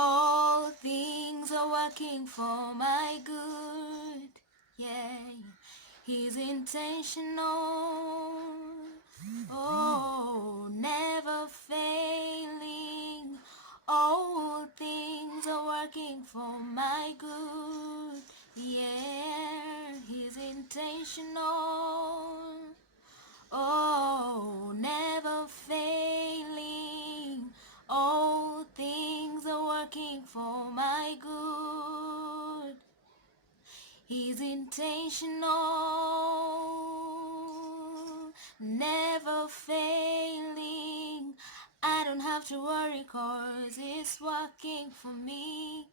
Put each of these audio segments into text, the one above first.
All things are working for my good. Yeah, He's intentional. Oh, never failing. All things are working for my good. Yeah, He's intentional. Oh, never failing. All things are working for my good. He's intentional, never failing. I don't have to worry 'cause it's working for me.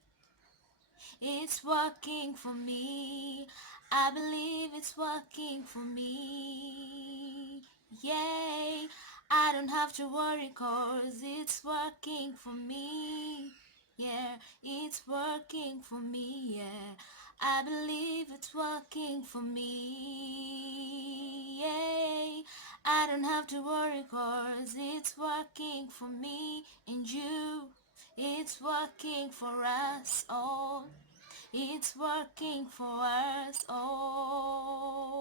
It's working for me. I believe it's working for me. Yay. I don't have to worry 'cause it's working for me. Yeah, it's working for me. Yeah, I believe it's working for me. Yay. I don't have to worry 'cause it's working for me and you. It's working for us all. It's working for us all.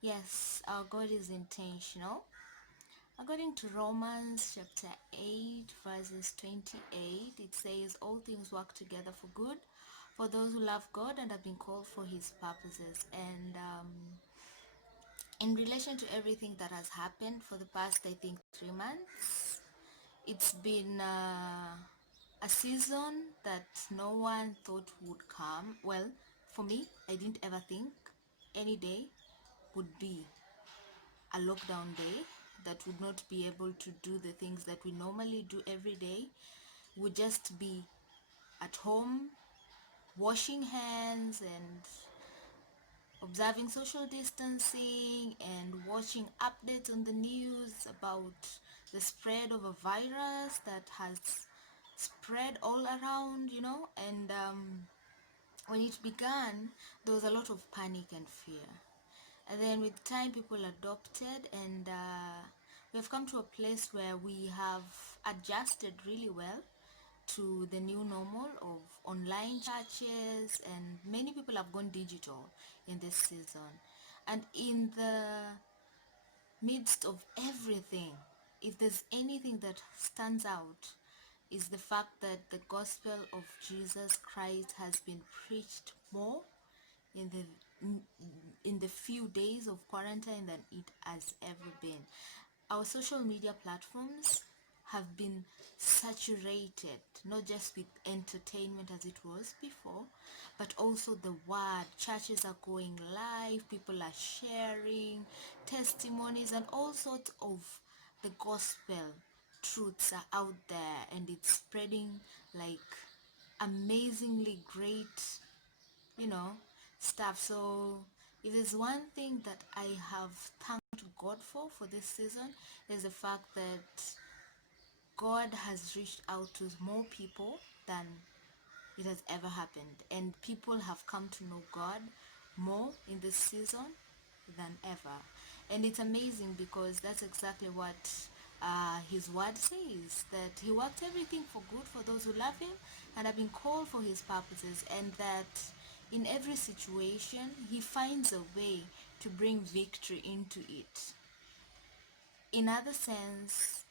Yes, our God is intentional. According to Romans chapter 8 verses 28, it says all things work together for good for those who love God and have been called for his purposes. And in relation to everything that has happened for the past, I think, 3 months, it's been a season that no one thought would come. Well, for me, I didn't ever think any day would be a lockdown day that would not be able to do the things that we normally do every day. Would just be at home, washing hands and observing social distancing and watching updates on the news about the spread of a virus that has spread all around, and when it began, there was a lot of panic and fear. And then with time, people adopted, and we have come to a place where we have adjusted really well to the new normal of online churches, and many people have gone digital in this season. And in the midst of everything, if there's anything that stands out, is the fact that the gospel of Jesus Christ has been preached more in the few days of quarantine than it has ever been. Our social media platforms have been saturated, not just with entertainment as it was before, but also the word. Churches are going live, people are sharing testimonies, and all sorts of the gospel truths are out there, and it's spreading like amazingly great, you know, stuff. So if there's one thing that I have thanked God for this season, is the fact that God has reached out to more people than it has ever happened, and people have come to know God more in this season than ever. And it's amazing because that's exactly what his word says, that he works everything for good for those who love him and have been called for his purposes, and that in every situation he finds a way to bring victory into it. In other sense,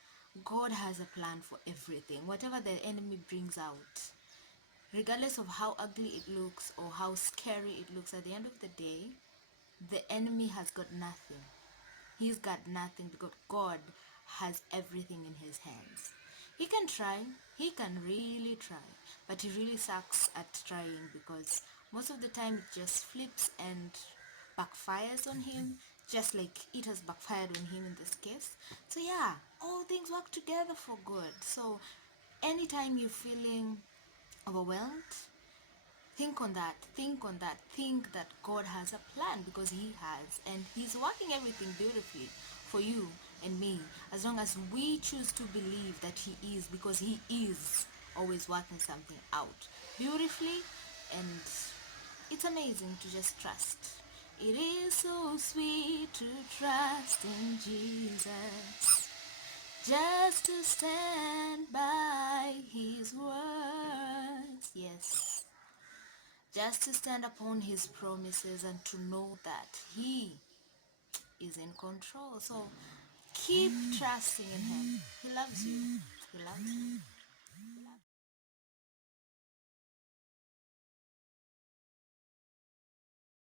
God has a plan for everything. Whatever the enemy brings out, regardless of how ugly it looks or how scary it looks, at the end of the day, the enemy has got nothing. He's got nothing because God has everything in his hands. He can try, he can really try, but he really sucks at trying because most of the time it just flips and backfires on him, just like it has backfired on him in this case. So yeah, all things work together for good. So anytime you're feeling overwhelmed, think on that, think that God has a plan, because he has, and he's working everything beautifully for you and me, as long as we choose to believe that he is, because he is always working something out beautifully. And it's amazing to just trust. It is so sweet to trust in Jesus, just to stand by his Yes. Just to stand upon his promises and to know that he is in control. So keep trusting in him. He loves you. He loves you.